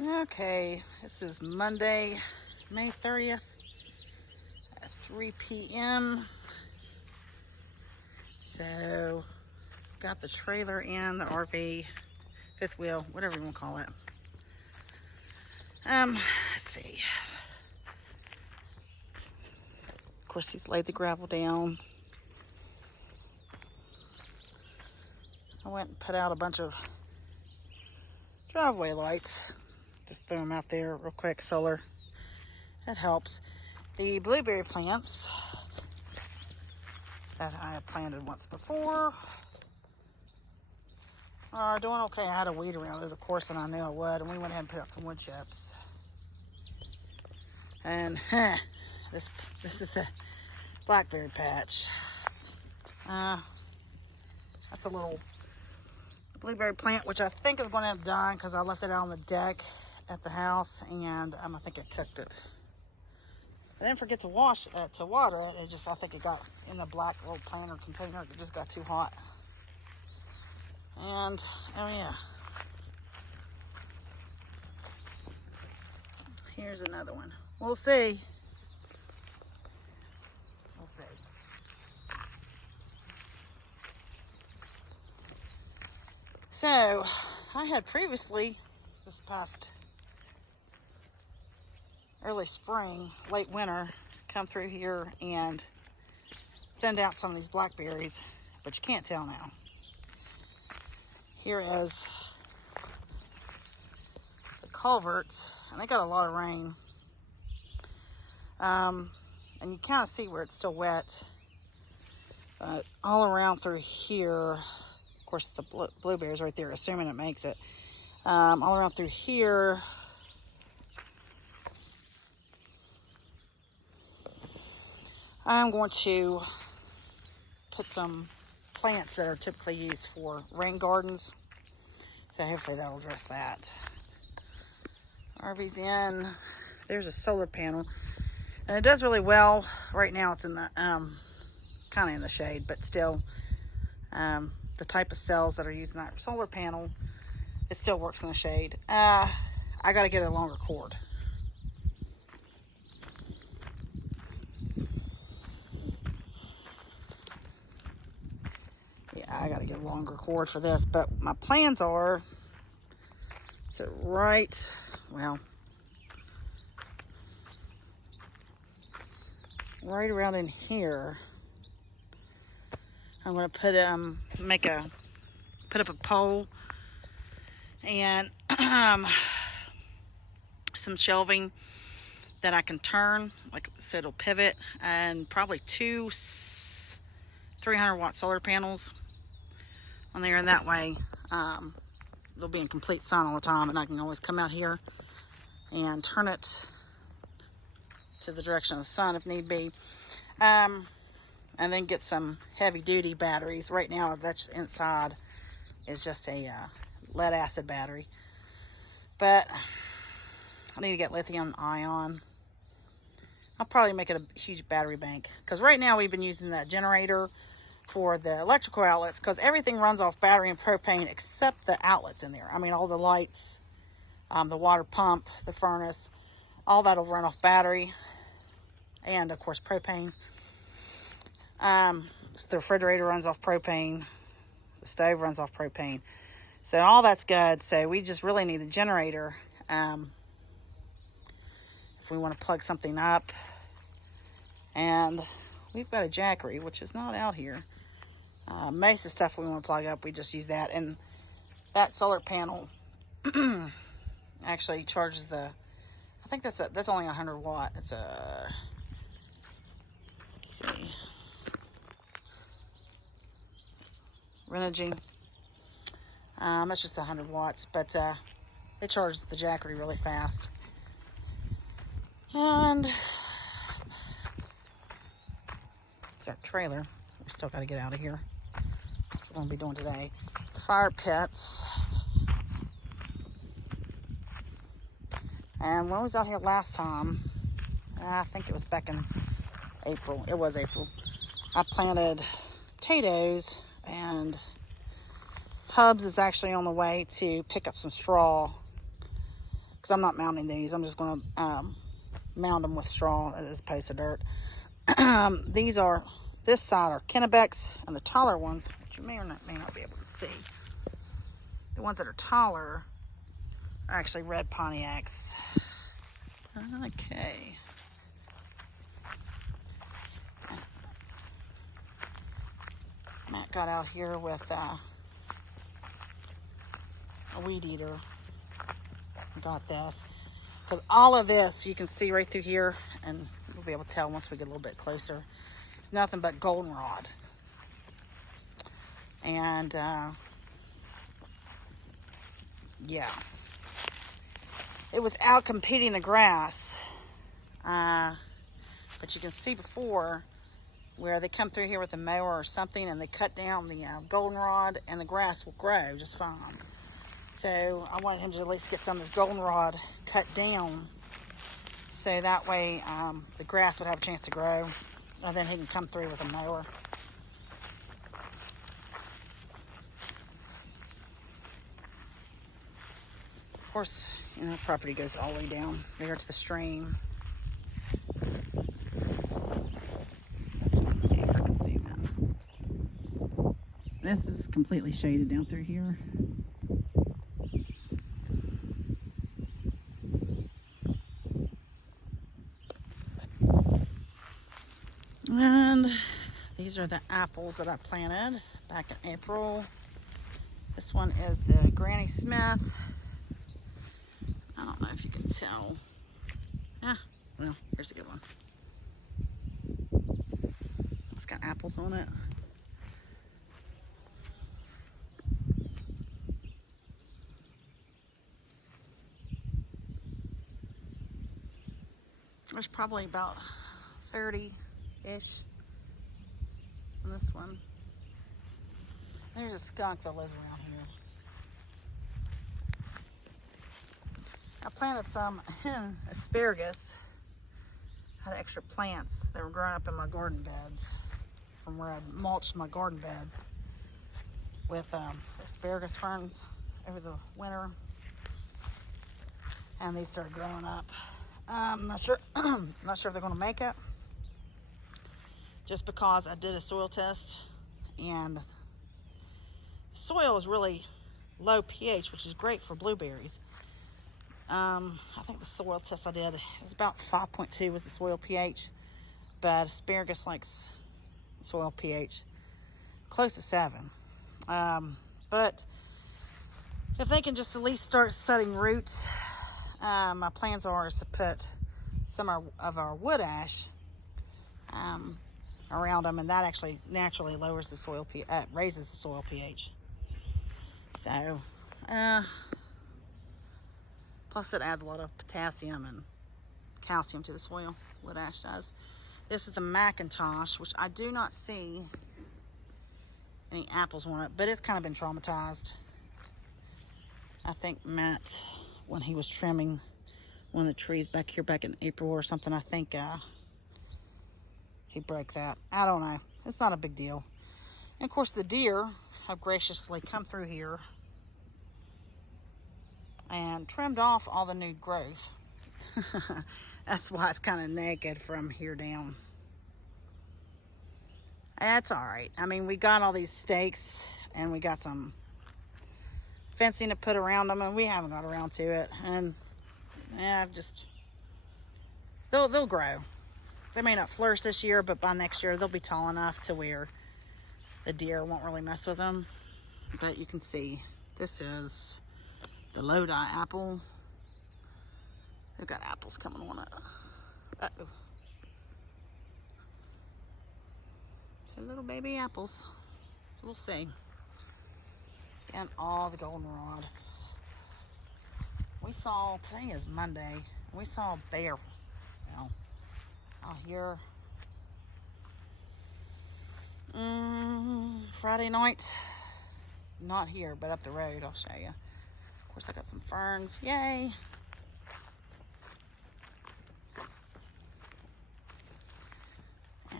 Okay, this is Monday, May 30th at 3 p.m. So, got the trailer in, the RV, fifth wheel, whatever you want to call it. Let's see. Of course, he's laid the gravel down. I went and put out a bunch of driveway lights. Just threw them out there real quick, solar. That helps. The blueberry plants that I had planted once before are doing okay. I had a weed around it, of course, and I knew I would, and we went ahead and put out some wood chips. And this is the blackberry patch. That's a little blueberry plant, which I think is going to end up dying because I left it out on the deck at the house, and I think it cooked it. I didn't forget to water it. It just, I think it got in the black little planter container. It just got too hot. And, oh yeah. Here's another one. We'll see. We'll see. So, I had previously, this past early spring, late winter, come through here and thinned out some of these blackberries, but you can't tell now. Here is the culverts, and they got a lot of rain. And you kind of see where it's still wet. But all around through here, of course the blueberries right there, assuming it makes it. All around through here, I'm going to put some plants that are typically used for rain gardens. So hopefully that'll address that. RV's in. There's a solar panel. And it does really well. Right now it's in the, kind of in the shade, but still, the type of cells that are used in that solar panel, it still works in the shade. I got to get a longer cord. I got to get a longer cord for this, but my plans are to right around in here. I'm going to put put up a pole and some shelving that I can turn, like so it'll pivot, and probably two 300-watt solar panels on there, and that way they'll be in complete sun all the time, and I can always come out here and turn it to the direction of the sun if need be, and then get some heavy-duty batteries. Right now that's inside is just a lead acid battery, but I need to get lithium ion. I'll probably make it a huge battery bank, because right now we've been using that generator for the electrical outlets, because everything runs off battery and propane except the outlets in there. I mean, all the lights, the water pump, the furnace, all that'll run off battery and of course propane. So the refrigerator runs off propane, the stove runs off propane, so all that's good. So we just really need the generator if we want to plug something up. And we've got a Jackery, which is not out here. Most of the stuff we want to plug up, we just use that. And that solar panel actually charges the, I think that's only 100 watt. It's a, let's see, Renogy. It's just 100 watts, but it charges the Jackery really fast. And it's our trailer. We still got to get out of here. That's what we're going to be doing today. Fire pits. And when I was out here last time, I think it was back in April. It was April. I planted potatoes, and Hubs is actually on the way to pick up some straw because I'm not mounting these. I'm just going to mound them with straw as opposed to dirt. This side are Kennebecks, and the taller ones, which you may or may not be able to see. The ones that are taller are actually red Pontiacs. Okay. Matt got out here with a weed eater. Got this. Because all of this, you can see right through here, and we'll be able to tell once we get a little bit closer. It's nothing but goldenrod. And, yeah. It was out competing the grass. But you can see before where they come through here with a mower or something and they cut down the goldenrod, and the grass will grow just fine. So I wanted him to at least get some of this goldenrod cut down, so that way the grass would have a chance to grow, and then he can come through with a mower. Of course, you know, the property goes all the way down there to the stream. Let's see if I can zoom in. This is completely shaded down through here. And these are the apples that I planted back in April. This one is the Granny Smith. I don't know if you can tell. Well, here's a good one. It's got apples on it. There's probably about 30-ish on this one. There's a skunk that lives around here. I planted some asparagus. Had extra plants that were growing up in my garden beds from where I mulched my garden beds with asparagus ferns over the winter, and these started growing up. I'm not sure. Not sure if they're going to make it, just because I did a soil test, and the soil is really low pH, which is great for blueberries. I think the soil test I did, it was about 5.2 was the soil pH, but asparagus likes soil pH close to 7. But if they can just at least start setting roots, my plans are to put some of our wood ash around them, and that actually naturally lowers the soil raises the soil pH. So, plus it adds a lot of potassium and calcium to the soil, wood ash does. This is the McIntosh, which I do not see any apples on it, but it's kind of been traumatized. I think Matt, when he was trimming one of the trees back here back in April or something, I think he broke that. I don't know. It's not a big deal. And of course the deer have graciously come through here and trimmed off all the new growth. That's why it's kind of naked from here down. That's all right. I mean, we got all these stakes and we got some fencing to put around them, and we haven't got around to it. And yeah, they'll grow. They may not flourish this year, but by next year they'll be tall enough to where the deer won't really mess with them. But you can see this is the Lodi apple. They've got apples coming on it. Uh-oh. So little baby apples. So we'll see. And all the goldenrod. We saw, today is Monday, we saw a bear out here Friday night. Not here, but up the road. I'll show you. Of course, I got some ferns. Yay!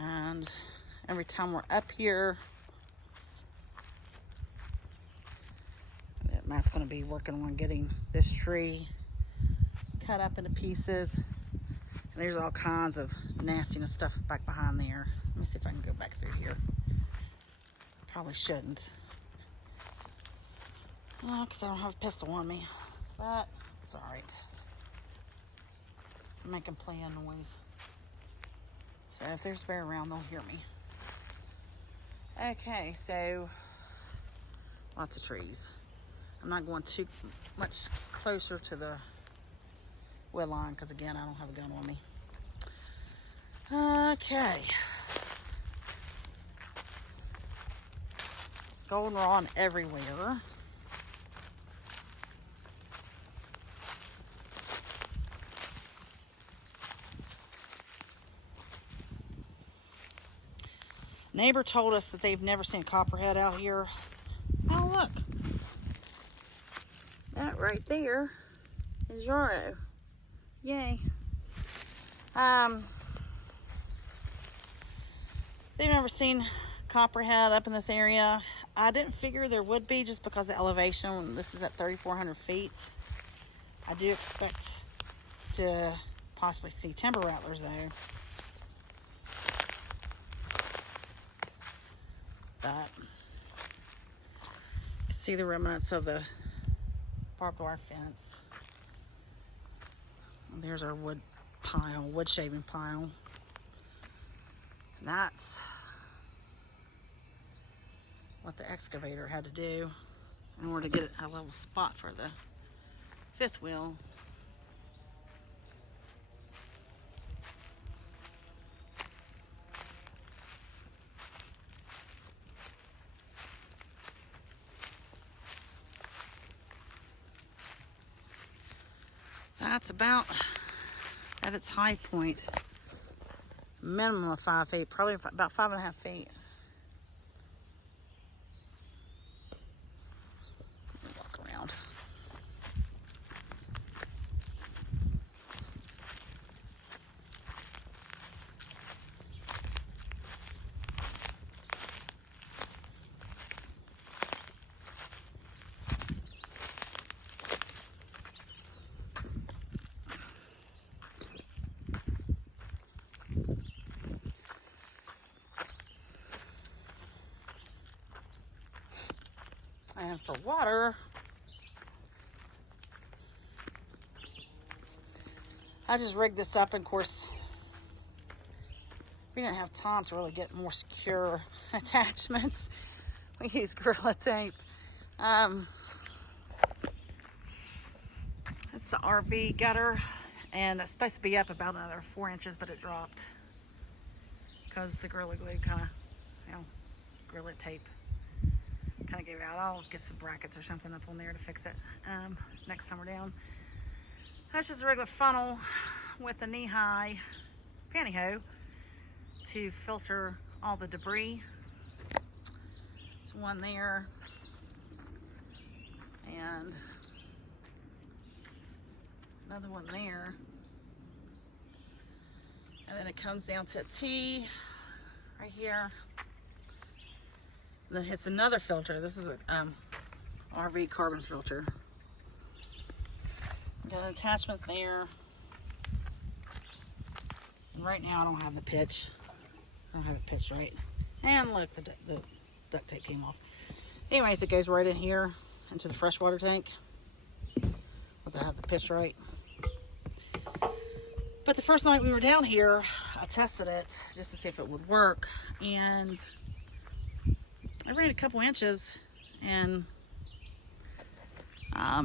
And every time we're up here, Matt's going to be working on getting this tree cut up into pieces. And there's all kinds of nastiness stuff back behind there. Let me see if I can go back through here. Probably shouldn't. Oh, because I don't have a pistol on me. But it's alright. I'm making playing noise. So if there's a bear around, they'll hear me. Okay, so lots of trees. I'm not going too much closer to the wood line because, again, I don't have a gun on me. Okay. It's goldenrod everywhere. Neighbor told us that they've never seen copperhead out here. Oh, look. That right there is yarrow. Yay. They've never seen copperhead up in this area. I didn't figure there would be just because of elevation. This is at 3,400 feet. I do expect to possibly see timber rattlers though. But you can see the remnants of the barbed wire fence. And there's our wood pile, wood shaving pile. And that's what the excavator had to do in order to get a level spot for the fifth wheel. That's about at its high point. Minimum of 5 feet, probably about 5.5 feet. Walk around. And for water, I just rigged this up, and of course, we didn't have time to really get more secure attachments. We used Gorilla Tape. It's the RV gutter, and it's supposed to be up about another 4 inches, but it dropped because the Gorilla Glue kind of, Gorilla Tape kind of gave out. I'll get some brackets or something up on there to fix it next time we're down. That's just a regular funnel with a knee-high pantyhose to filter all the debris. There's one there, and another one there, and then it comes down to a T right here. Then hits another filter. This is a RV carbon filter. Got an attachment there. And right now I don't have the pitch. I don't have it pitched right. And look, the duct tape came off. Anyways, it goes right in here into the freshwater tank. Once I have the pitch right. But the first night we were down here, I tested it just to see if it would work. And I ran a couple inches, and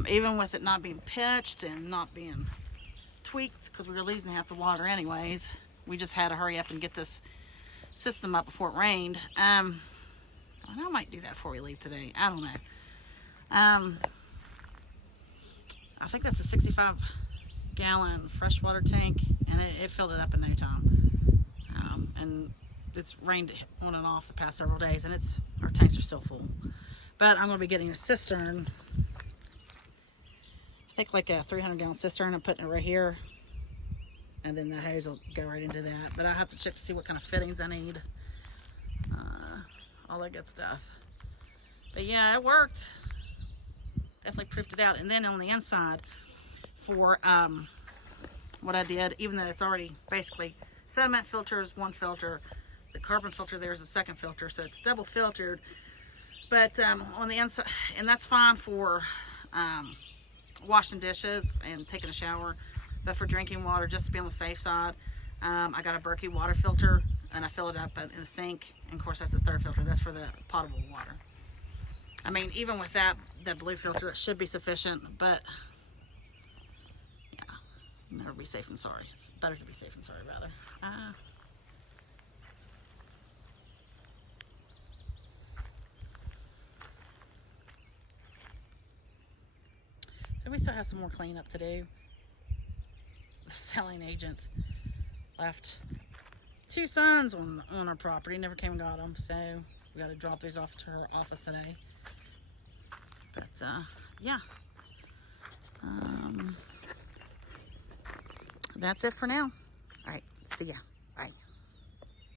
even with it not being pitched and not being tweaked, because we were losing half the water anyways, we just had to hurry up and get this system up before it rained. I might do that before we leave today. I don't know. I think that's a 65-gallon freshwater tank, and it filled it up in no time. And it's rained on and off the past several days, and our tanks are still full. But I'm going to be getting a cistern. I think like a 300-gallon cistern. I'm putting it right here, and then the hose will go right into that. But I have to check to see what kind of fittings I need. All that good stuff. But yeah, it worked. Definitely proofed it out. And then on the inside, for what I did, even though it's already basically sediment filter is one filter, the carbon filter there is a second filter, so it's double filtered. But on the inside, and that's fine for washing dishes and taking a shower. But for drinking water, just to be on the safe side, I got a Berkey water filter, and I fill it up in the sink. And of course, that's the third filter. That's for the potable water. I mean, even with that blue filter, that should be sufficient. But yeah, never be safe than sorry. It's better to be safe than sorry, rather. So we still have some more cleanup to do. The selling agent left 2 signs on our property, never came and got them, so we got to drop these off to her office today. But yeah, that's it for now. All right, see ya. Bye.